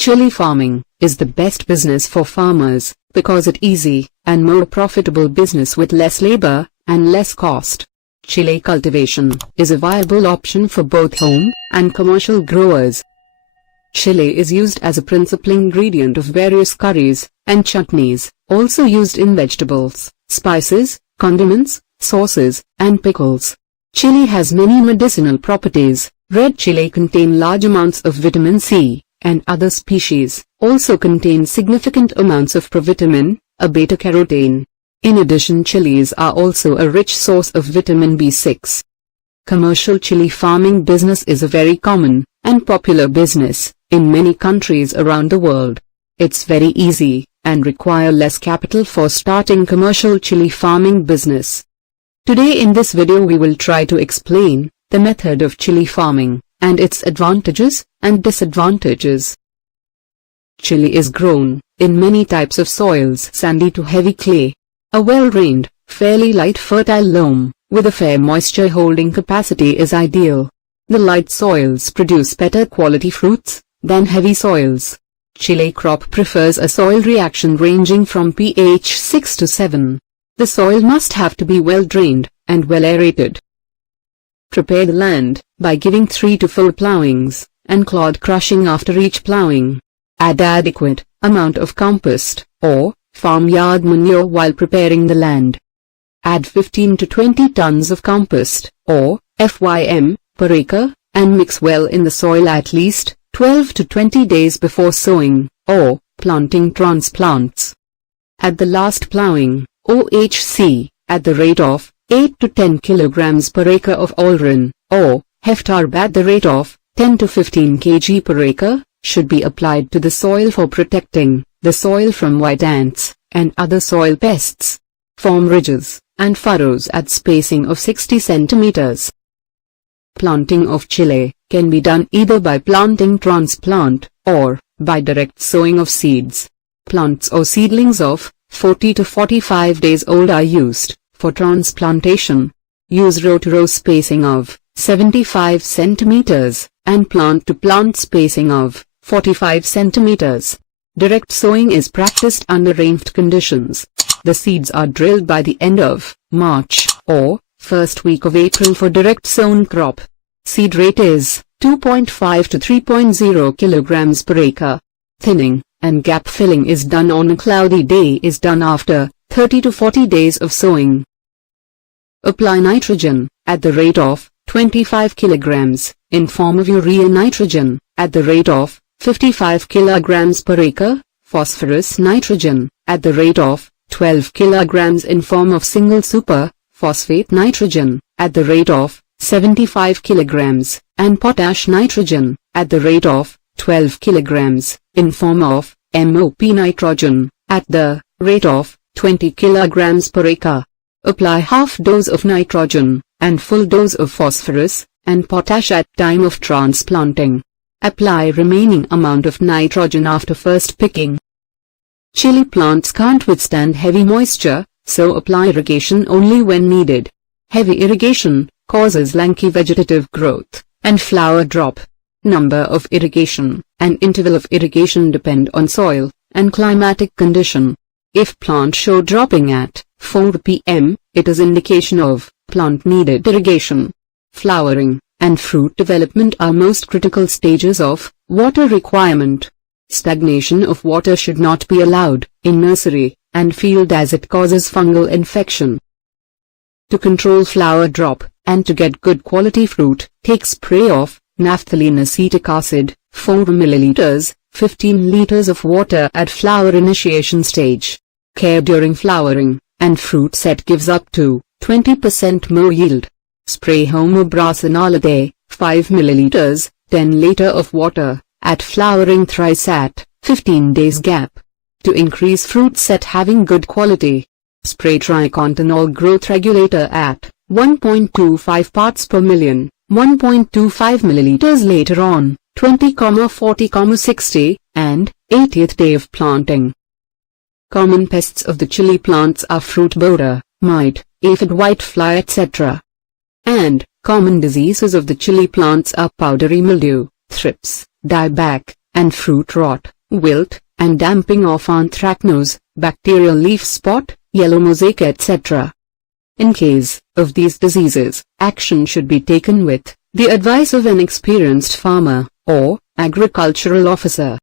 Chili farming is the best business for farmers because it's easy and more profitable business with less labor and less cost. Chili cultivation is a viable option for both home and commercial growers. Chili is used as a principal ingredient of various curries and chutneys, also used in vegetables, spices, condiments, sauces, and pickles. Chili has many medicinal properties. Red chili contain large amounts of vitamin C, and other species also contain significant amounts of provitamin, a beta-carotene. In addition, chilies are also a rich source of vitamin B6. Commercial chili farming business is a very common and popular business in many countries around the world. It's very easy and require less capital for starting commercial chili farming business. Today in this video we will try to explain the method of chili farming and its advantages and disadvantages. Chili is grown in many types of soils, sandy to heavy clay. A well-drained, fairly light fertile loam with a fair moisture holding capacity is ideal. The light soils produce better quality fruits than heavy soils. Chili crop prefers a soil reaction ranging from pH 6 to 7. The soil must have to be well drained and well aerated. Prepare the land by giving 3 to 4 plowings and clod crushing after each plowing. Add adequate amount of compost or farmyard manure while preparing the land. Add 15 to 20 tons of compost or FYM per acre and mix well in the soil at least 12 to 20 days before sowing or planting transplants. At the last plowing, OHC at the rate of 8 to 10 kilograms per acre of Olran or Heftarb at the rate of 10 to 15 kg per acre should be applied to the soil for protecting the soil from white ants and other soil pests. Form ridges and furrows at spacing of 60 centimeters. Planting of chili can be done either by planting transplant or by direct sowing of seeds. Plants or seedlings of 40 to 45 days old are used for transplantation. Use row-to-row spacing of 75 centimeters and plant-to-plant spacing of 45 centimeters. Direct sowing is practiced under rainfed conditions. The seeds are drilled by the end of March or first week of April for direct sown crop. Seed rate is 2.5 to 3.0 kilograms per acre. Thinning and gap filling is done on a cloudy day is done after 30 to 40 days of sowing. Apply nitrogen at the rate of 25 kilograms in form of urea nitrogen at the rate of 55 kilograms per acre, phosphorus nitrogen at the rate of 12 kilograms in form of single super phosphate nitrogen at the rate of 75 kilograms, and potash nitrogen at the rate of 12 kilograms in form of MOP nitrogen at the rate of 20 kilograms per acre. Apply half dose of nitrogen and full dose of phosphorus and potash at time of transplanting. Apply remaining amount of nitrogen after first picking. Chili plants can't withstand heavy moisture, so apply irrigation only when needed. Heavy irrigation causes lanky vegetative growth and flower drop. Number of irrigation and interval of irrigation depend on soil and climatic condition. If plant show dropping at 4 p.m., it is indication of plant needed irrigation. Flowering and fruit development are most critical stages of water requirement. Stagnation of water should not be allowed in nursery and field as it causes fungal infection. To control flower drop and to get good quality fruit, take spray of naphthalene acetic acid 4 ml 15 liters of water at flower initiation stage. Care during flowering and fruit set gives up to 20% more yield. Spray homobrasinalade 5 ml 10 liter of water at flowering thrice at 15 days gap. To increase fruit set having good quality, spray tricontinol growth regulator at 1.25 parts per million, 1.25 milliliters later on 20, 40, 60, and 80th day of planting. Common pests of the chili plants are fruit borer, mite, aphid whitefly, etc. And common diseases of the chili plants are powdery mildew, thrips, dieback, and fruit rot, wilt, and damping of anthracnose, bacterial leaf spot, yellow mosaic etc. In case of these diseases, action should be taken with the advice of an experienced farmer or agricultural officer.